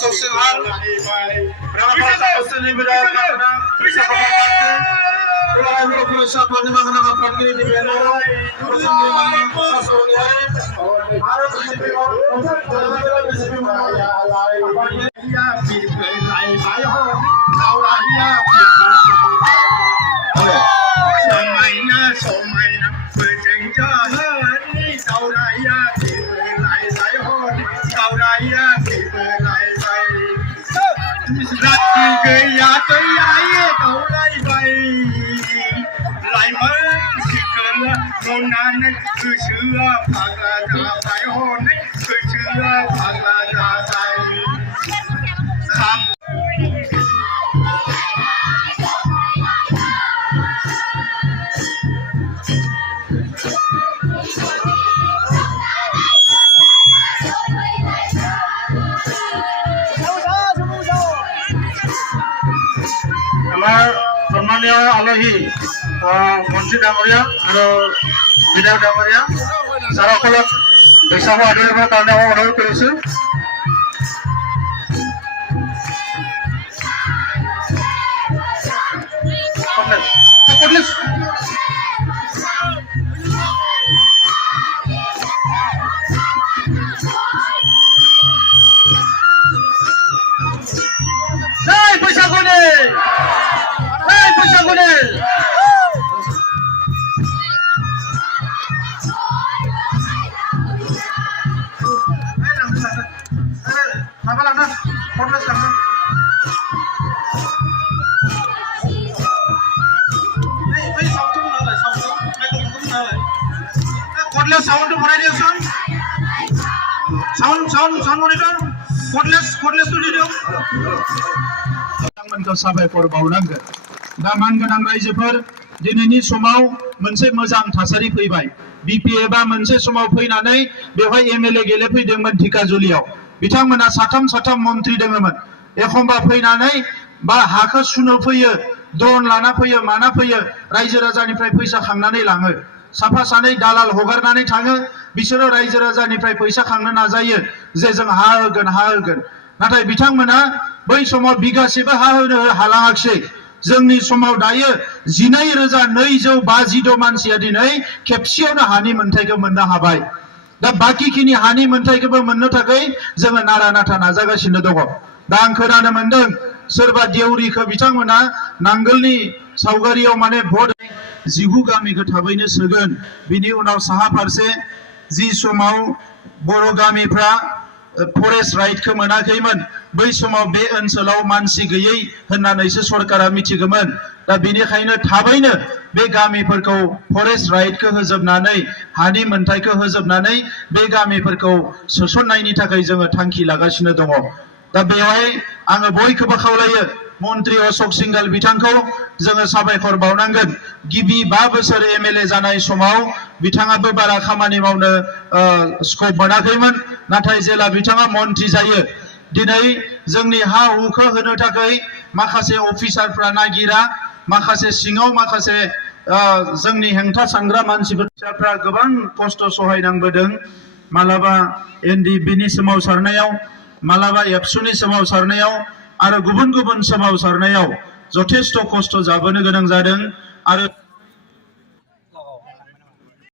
Sosial, berapa persen ini berapa? Bisa berapa? Kalau perusahaan mana mana apa kiri di bawah, perusahaan mana masuk lain, harus সম্মানীয় আলহী মন্ত্ৰী ডাঙৰীয়া আৰু বিধায়ক ডাঙৰীয়া ছাৰসকলক বৈশাখু আদৰিবৰ কাৰণে মই অনুৰোধ কৰিছোঁ। साबायखर बावनांगोन। दा मानगोनां रायजोफोर दिनैनि समाव मोनसे मोजां थासारि फैबाय। बिपिएफआ मोनसे समाव फैनानै बेवहाय एमएलए गेलेफैदोंमोन धिकाजुलियाव। बिथांमोना साथाम मन्त्रि दङमोन। एखमबा फैनानै बा हाखौ सुनो फैयो, ड्रन लाना फैयो, माना फैयो, रायजो राजानिफ्राय फैसा खांनानै लाङो। साफा सानै दालाल हगारनानै थाङो। बिसोरो रायजो राजानिफ्राय फैसा खांनो नाजायो जे जों हा होगोन हा होगोन। नाथाय बिथांमोना बै समाव बिगासेबो हा होनो हालाङाखिसै। जोंनि समाव दायो 12,256 मानसिया दिनै खेबसेयावनो हानि मोनथायखौ मोननो हाबाय। दा बाकिखिनि हानि मोनथायखौबो मोननो थाखाय जोङो नारा नाथा नाजागासिनो दङ। दा आं खोनानो मोनदों सोरबा देउरिखौ बिथांमोना नांगोलनि सावगारियाव माने भट 19 गामिखौ थाबैनो सोगोन। बिनि उनाव साहा फारसे जि समाव बर' गामिफ्रा फरेस्ट राइटखौ मोनाखैमोन, बै समाव बे ओनसोलाव मानसि गैयै होननानैसो सरकारा मिथिगौमोन। दा बेनिखायनो थाबैनो बे गामिफोरखौ फरेस्ट राइटखौ होजोबनानै हानि मोनथायखौ होजोबनानै बे गामिफोरखौ सोसननायनि थाखाय जोङो थांखि लागासिनो दङ। दा बेवहाय आङो बयखौबो खावलायो मन्त्रि अशोक सिंघाल बिथांखौ जोङो साबायखर बावनांगोन। गिबि 5 बोसोर एमएलए जानाय समाव बिथाङाबो बारा खामानि मावनो स्कप मोनाखैमोन। नाथाय जेला बिथाङा मन्त्रि जायो, दिनै जोंनि हा हुखौ होनो थाखाय माखासे अफिसारफ्रा नागिरा, माखासे सिङाव माखासे जोंनि हेंथा सानग्रा मानसिफोरा गोबां खस्थ' सहायनांबोदों। मालाबा एनडिबिनि सोमावसारनायाव, मालाबा एबसुनि सोमावसारनायाव आरो गुबुन गुबुन सोमावसारनायाव जथेस्थ' खस्थ' जाबोनो गोनां जादों। आरो